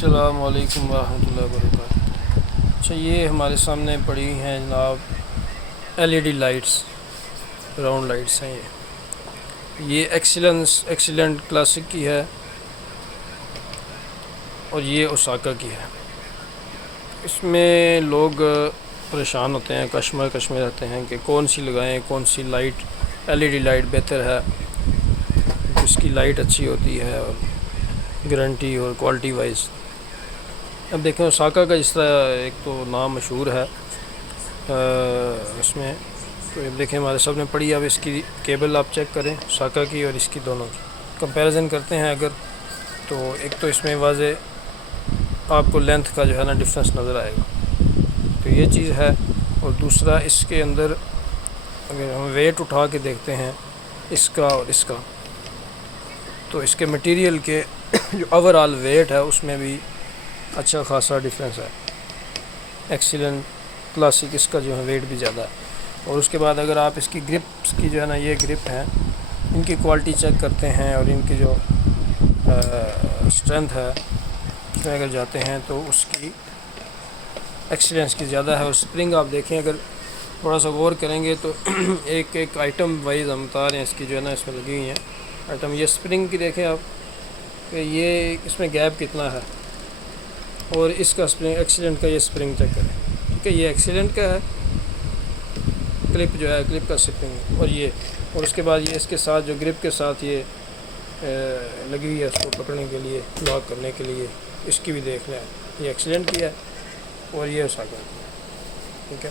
السلام علیکم ورحمۃ اللہ وبرکاتہ۔ اچھا، یہ ہمارے سامنے پڑی ہیں جناب LED لائٹس، راؤنڈ لائٹس ہیں۔ یہ ایکسیلنٹ کلاسک کی ہے اور یہ اوساکا کی ہے۔ اس میں لوگ پریشان ہوتے ہیں، کشمکش میں رہتے ہیں کہ کون سی لگائیں، کون سی لائٹ LED لائٹ بہتر ہے، اس کی لائٹ اچھی ہوتی ہے اور گارنٹی اور کوالٹی وائز۔ اب دیکھیں اوساکا کا جس طرح ایک تو نام مشہور ہے اس میں، تو دیکھیں ہمارے سامنے پڑی، اب اس کی کیبل آپ چیک کریں اوساکا کی اور اس کی، دونوں کی کمپیریزن کرتے ہیں اگر، تو ایک تو اس میں واضح آپ کو لینتھ کا جو ہے نا ڈفرینس نظر آئے گا، تو یہ چیز ہے۔ اور دوسرا اس کے اندر اگر ہم ویٹ اٹھا کے دیکھتے ہیں اس کا اور اس کا، تو اس کے مٹیریل کے جو اوور آل ویٹ ہے اس میں بھی اچھا خاصا ڈفرینس ہے۔ ایکسیلنٹ کلاسک اس کا جو ہے ویٹ بھی زیادہ ہے۔ اور اس کے بعد اگر آپ اس کی گرپس کی جو ہے نا، یہ گرپ ہیں، ان کی کوالٹی چیک کرتے ہیں اور ان کی جو اسٹرینتھ ہے اس میں اگر جاتے ہیں تو اس کی ایکسیلنس کی زیادہ ہے۔ اور سپرنگ آپ دیکھیں، اگر تھوڑا سا غور کریں گے تو ایک ایک آئٹم وائز ہم بتا رہے ہیں اس کی جو ہے نا، اس میں لگی ہوئی ہیں آئٹم۔ یہ سپرنگ کی دیکھیں آپ کہ یہ اس میں گیپ کتنا ہے، اور اس کا سپرنگ ایکسیلنٹ کا یہ سپرنگ چیک کریں، ٹھیک ہے۔ یہ ایکسیلنٹ کا ہے کلپ جو ہے، کلپ کا سپرنگ، اور یہ، اور اس کے بعد یہ اس کے ساتھ جو گرپ کے ساتھ یہ لگی ہوئی ہے اس کو پکڑنے کے لیے، لاک کرنے کے لیے، اس کی بھی دیکھ لیں، یہ ایکسیلنٹ کی ہے اور یہ اوساکا کی ہے، ٹھیک ہے۔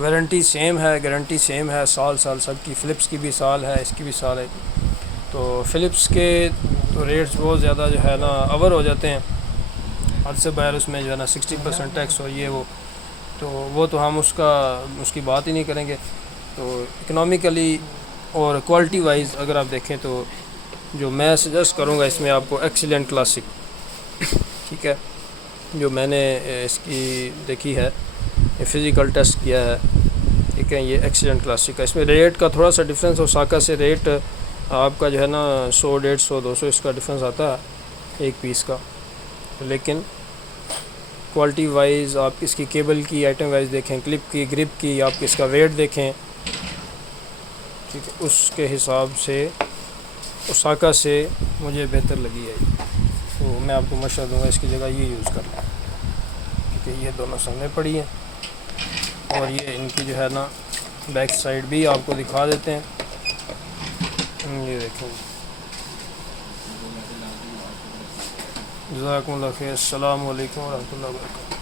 وارنٹی سیم ہے، گارنٹی سیم ہے، سال سب کی۔ فلپس کی بھی سال ہے، اس کی بھی سال ہے۔ تو فلپس کے تو ریٹس بہت زیادہ جو ہے نا اوور ہو جاتے ہیں حد سے باہر، اس میں جو ہے نا 60% ٹیکس اور یہ وہ تو ہم اس کی بات ہی نہیں کریں گے۔ تو اکنامیکلی اور کوالٹی وائز اگر آپ دیکھیں تو جو میں سجیسٹ کروں گا اس میں آپ کو ایکسیلنٹ کلاسک، ٹھیک ہے، جو میں نے اس کی دیکھی ہے، فزیکل ٹیسٹ کیا ہے، ٹھیک ہے، یہ ایکسیلنٹ کلاسک ہے۔ اس میں ریٹ کا تھوڑا سا ڈفرینس اوساکا سے، ریٹ آپ کا جو ہے نا 100 150 200 اس کا ڈفرینس آتا ہے ایک پیس کا، لیکن کوالٹی وائز آپ اس کی کیبل کی آئٹم وائز دیکھیں، کلپ کی، گرپ کی، آپ اس کا ویٹ دیکھیں، ٹھیک ہے، اس کے حساب سے اوساکا سے مجھے بہتر لگی ہے۔ تو میں آپ کو مشورہ دوں گا اس کی جگہ یہ یوز کر لیں، کیونکہ یہ دونوں سامنے پڑی ہیں، اور یہ ان کی جو ہے نا بیک سائڈ بھی آپ کو دکھا دیتے ہیں، یہ دیکھیں۔ جزاکم اللہ خیر، السلام علیکم ورحمۃ اللہ وبرکاتہ۔